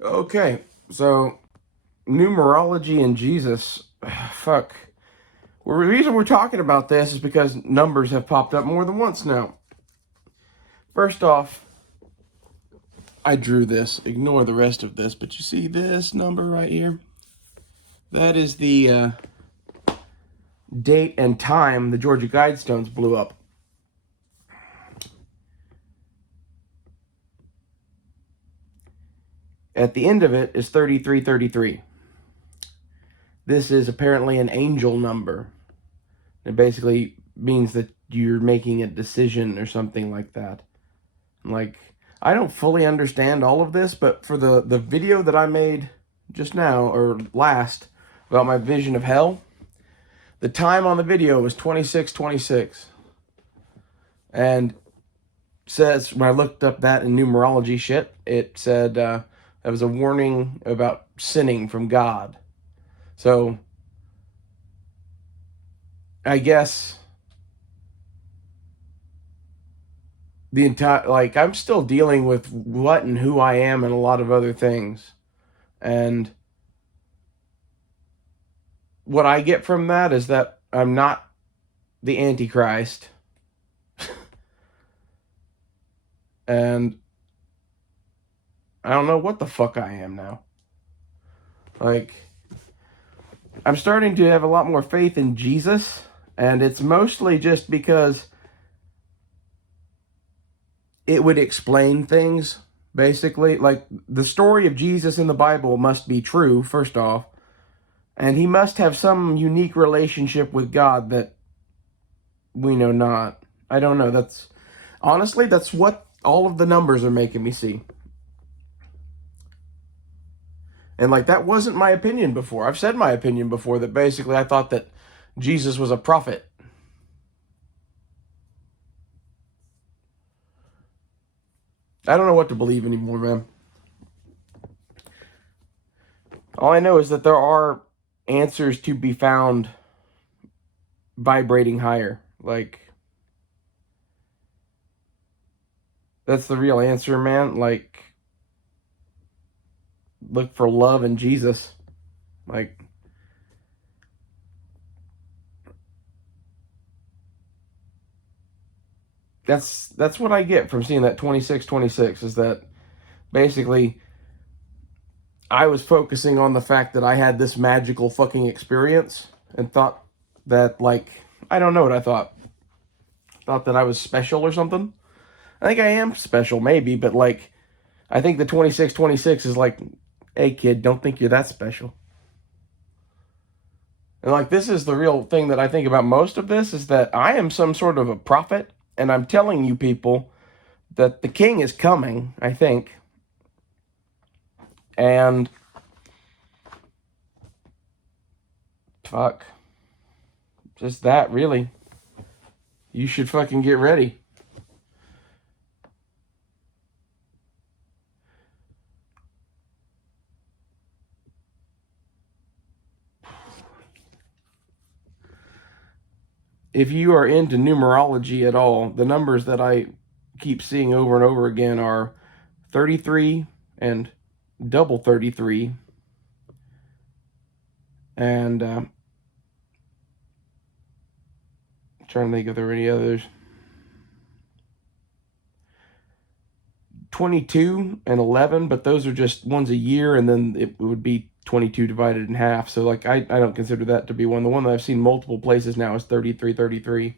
Okay, so numerology and Jesus. Fuck. Well, the reason we're talking about this is because numbers have popped up more than once now. First off, I drew this. Ignore the rest of this, but you see this number right here? That is the date and time the Georgia Guidestones blew up. At the end of it is 3333. This is apparently an angel number. It basically means that you're making a decision or something like that. Like, I don't fully understand all of this, but for the video that I made just now, or last, about my vision of hell, the time on the video was 26:26. And says, when I looked up that in numerology shit, it said that was a warning about sinning from God. So, I guess the entire, like, I'm still dealing with what and who I am and a lot of other things. And what I get from that is that I'm not the Antichrist. And I don't know what the fuck I am now. Like, I'm starting to have a lot more faith in Jesus, and it's mostly just because it would explain things, basically. Like, the story of Jesus in the Bible must be true, first off, and he must have some unique relationship with God that we know not. I don't know. Honestly, that's what all of the numbers are making me see. And, like, that wasn't my opinion before. I've said my opinion before that basically I thought that Jesus was a prophet. I don't know what to believe anymore, man. All I know is that there are answers to be found vibrating higher. Like, that's the real answer, man. Like, look for love in Jesus. Like, that's what I get from seeing that 26:26 is that basically I was focusing on the fact that I had this magical fucking experience and thought that, like, I don't know what I thought. Thought that I was special or something. I think I am special, maybe, but, like, I think the 26:26 is like, hey, kid, don't think you're that special. And, like, this is the real thing that I think about most of this is that I am some sort of a prophet, and I'm telling you people that the king is coming, I think. And fuck. Just that, really. You should fucking get ready. If you are into numerology at all, the numbers that I keep seeing over and over again are 33 and double 33. And trying to think if there are any others. 22 and 11, but those are just ones a year, and then it would be 22 divided in half. So, like, I don't consider that to be one. The one that I've seen multiple places now is 3333.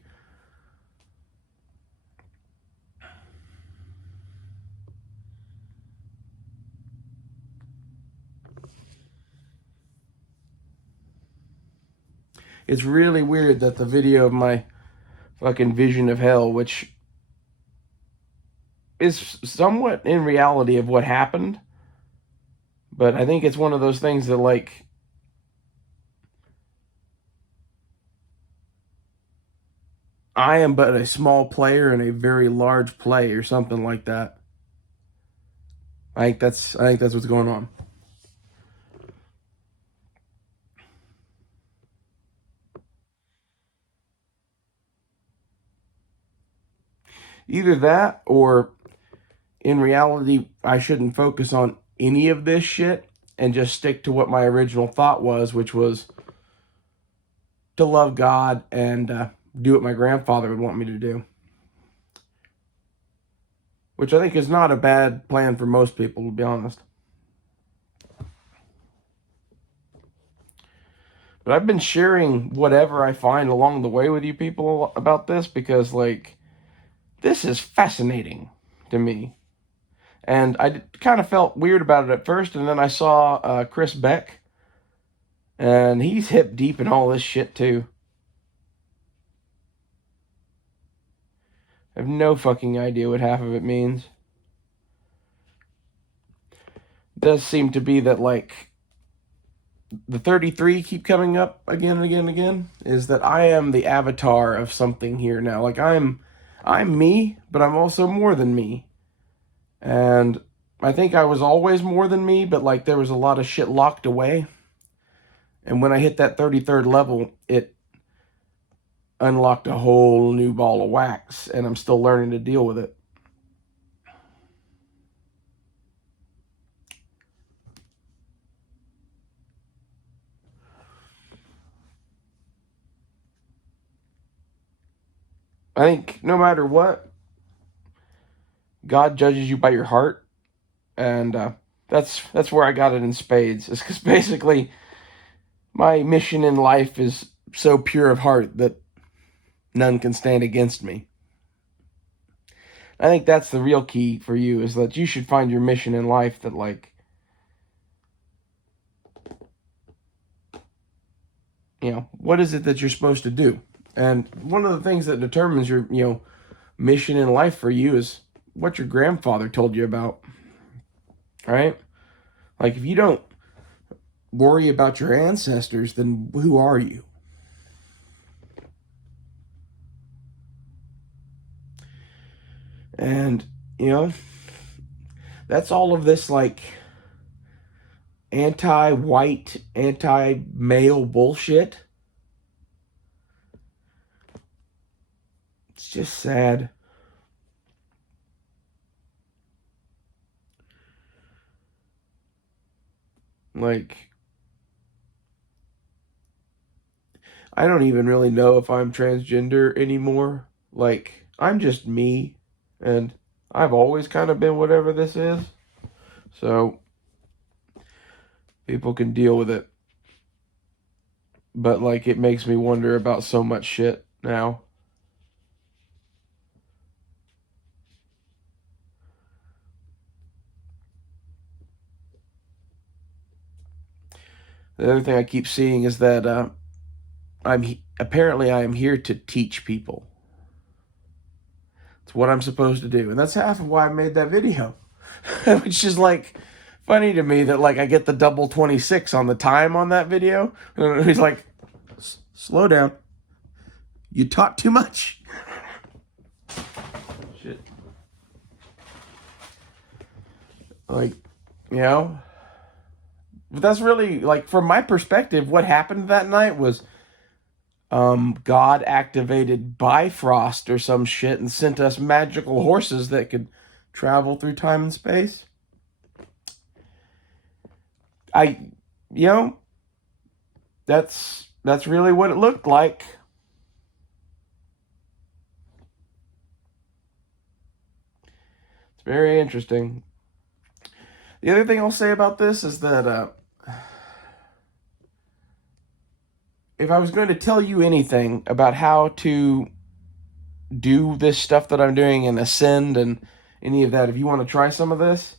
It's really weird that the video of my fucking vision of hell, which is somewhat in reality of what happened, but I think it's one of those things that, like, I am but a small player in a very large play or something like that. I think that's what's going on. Either that, or in reality I shouldn't focus on any of this shit and just stick to what my original thought was, which was to love God and do what my grandfather would want me to do. Which I think is not a bad plan for most people, to be honest. But I've been sharing whatever I find along the way with you people about this because, like, this is fascinating to me. And I kind of felt weird about it at first, and then I saw Chris Beck, and he's hip deep in all this shit too. I have no fucking idea what half of it means. It does seem to be that, like, the 33 keep coming up again and again and again, is that I am the avatar of something here now. Like, I'm me, but I'm also more than me. And I think I was always more than me, but, like, there was a lot of shit locked away. And when I hit that 33rd level, it unlocked a whole new ball of wax, and I'm still learning to deal with it. I think no matter what, God judges you by your heart, and that's where I got it in spades. Is because basically my mission in life is so pure of heart that none can stand against me. I think that's the real key for you, is that you should find your mission in life that, like, you know, what is it that you're supposed to do? And one of the things that determines your, you know, mission in life for you is what your grandfather told you about, right? Like, if you don't worry about your ancestors, then who are you? And, you know, that's all of this, like, anti-white, anti-male bullshit. It's just sad. Like, I don't even really know if I'm transgender anymore. Like, I'm just me, and I've always kind of been whatever this is. So, people can deal with it. But, like, it makes me wonder about so much shit now. The other thing I keep seeing is that I am here to teach people. It's what I'm supposed to do, and that's half of why I made that video, which is, like, funny to me that, like, I get the double 26 on the time on that video. And he's like, slow down. You talk too much. Shit. Like, you know, but that's really, like, from my perspective, what happened that night was God activated Bifrost or some shit and sent us magical horses that could travel through time and space. You know, that's really what it looked like. It's very interesting. The other thing I'll say about this is that if I was going to tell you anything about how to do this stuff that I'm doing and ascend and any of that, if you want to try some of this,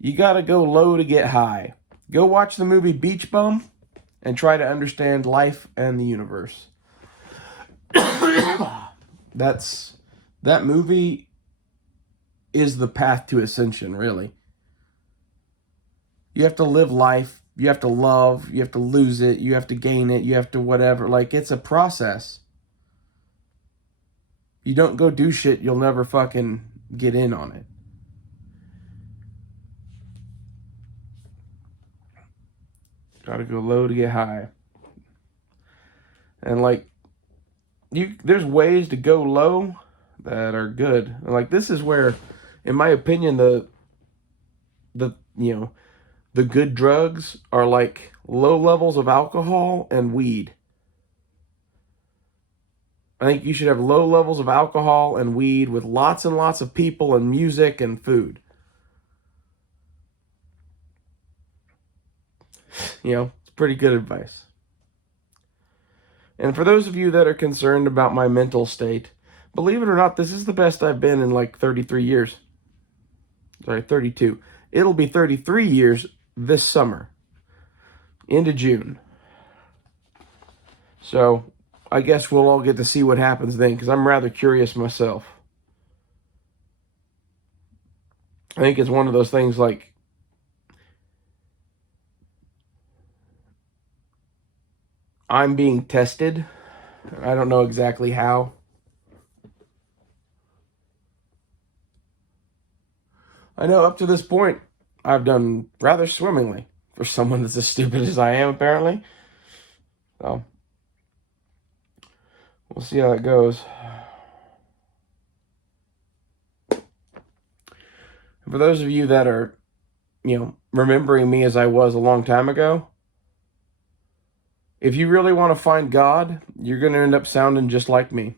you got to go low to get high. Go watch the movie Beach Bum and try to understand life and the universe. That movie is the path to ascension, really. You have to live life. You have to love. You have to lose it. You have to gain it. You have to whatever. Like, it's a process. You don't go do shit, you'll never fucking get in on it. Gotta go low to get high. And, like, there's ways to go low that are good. And, like, this is where, in my opinion, the the good drugs are like low levels of alcohol and weed. I think you should have low levels of alcohol and weed with lots and lots of people and music and food. It's pretty good advice. And for those of you that are concerned about my mental state, believe it or not, this is the best I've been in like 33 years. Sorry, 32. It'll be 33 years this summer, into June. So I guess we'll all get to see what happens then, because I'm rather curious myself. I think it's one of those things like, I'm being tested. I don't know exactly how. I know up to this point, I've done rather swimmingly for someone that's as stupid as I am, apparently. So, we'll see how it goes. For those of you that are, remembering me as I was a long time ago, if you really want to find God, you're going to end up sounding just like me.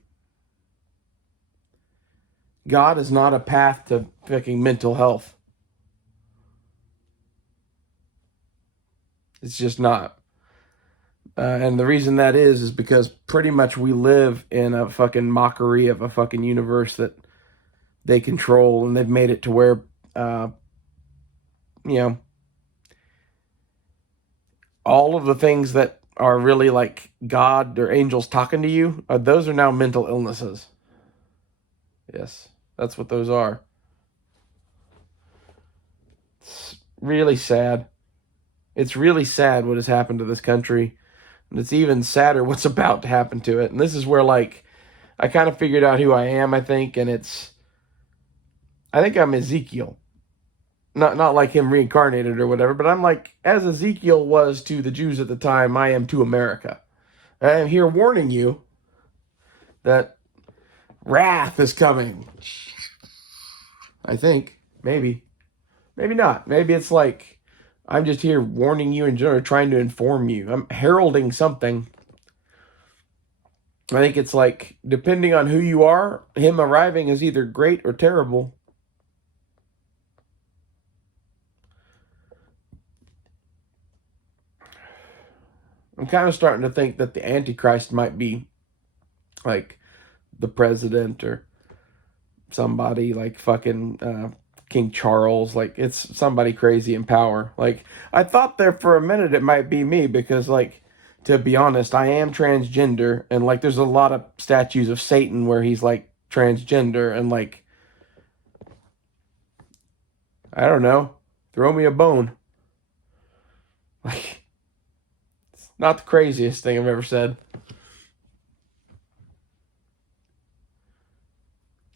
God is not a path to fucking mental health. It's just not. And the reason that is because pretty much we live in a fucking mockery of a fucking universe that they control, and they've made it to where, all of the things that are really like God or angels talking to you, those are now mental illnesses. Yes, that's what those are. It's really sad. It's really sad what has happened to this country. And it's even sadder what's about to happen to it. And this is where, like, I kind of figured out who I am, I think. And I think I'm Ezekiel. Not like him reincarnated or whatever, but I'm like, as Ezekiel was to the Jews at the time, I am to America. I am here warning you that wrath is coming. I think. Maybe. Maybe not. Maybe it's like, I'm just here warning you and trying to inform you. I'm heralding something. I think it's like, depending on who you are, him arriving is either great or terrible. I'm kind of starting to think that the Antichrist might be like the president or somebody like fucking King Charles. Like, it's somebody crazy in power. Like, I thought there for a minute it might be me because, like, to be honest, I am transgender, and like there's a lot of statues of Satan where he's like transgender, and like, I don't know, throw me a bone. Like, it's not the craziest thing I've ever said.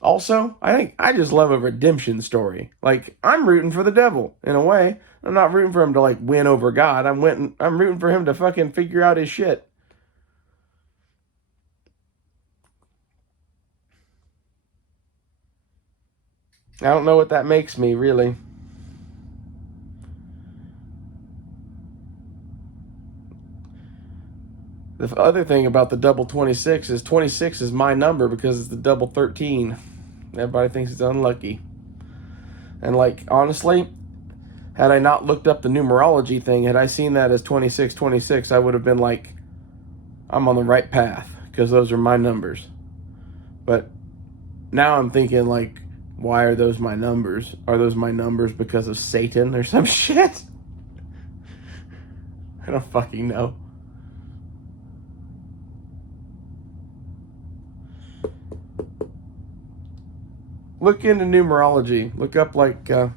Also, I think I just love a redemption story. Like, I'm rooting for the devil in a way. I'm not rooting for him to like win over God. I'm rooting for him to fucking figure out his shit. I don't know what that makes me, really. The other thing about the double 26 is 26 is my number because it's the double 13. Everybody thinks it's unlucky. And like, honestly, had I not looked up the numerology thing, had I seen that as 2626, I would have been like, I'm on the right path because those are my numbers. But now I'm thinking like, why are those my numbers? Are those my numbers because of Satan or some shit? I don't fucking know. Look into numerology. Look up like the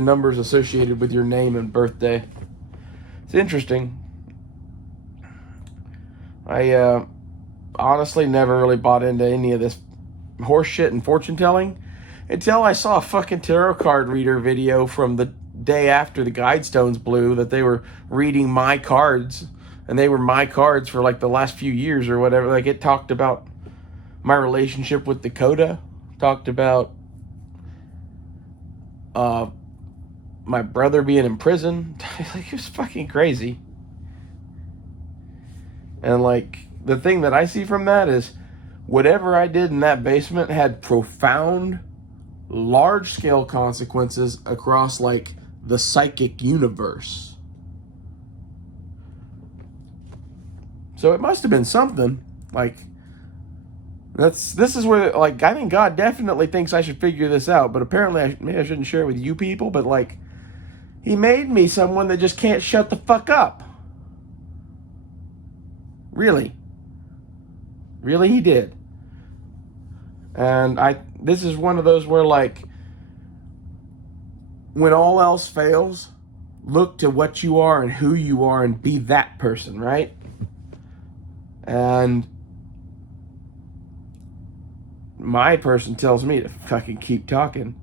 numbers associated with your name and birthday. It's interesting. I honestly never really bought into any of this horse shit and fortune telling until I saw a fucking tarot card reader video from the day after the Guidestones blew that they were reading my cards, and they were my cards for like the last few years or whatever. Like, it talked about my relationship with Dakota, talked about my brother being in prison. Like, it was fucking crazy. And like, the thing that I see from that is whatever I did in that basement had profound, large scale consequences across like the psychic universe. So it must have been something. Like, this is where, like, I think God definitely thinks I should figure this out, but apparently maybe I shouldn't share it with you people, but like, he made me someone that just can't shut the fuck up. Really. Really, he did. And this is one of those where, like, when all else fails, look to what you are and who you are and be that person, right? And my person tells me to fucking keep talking.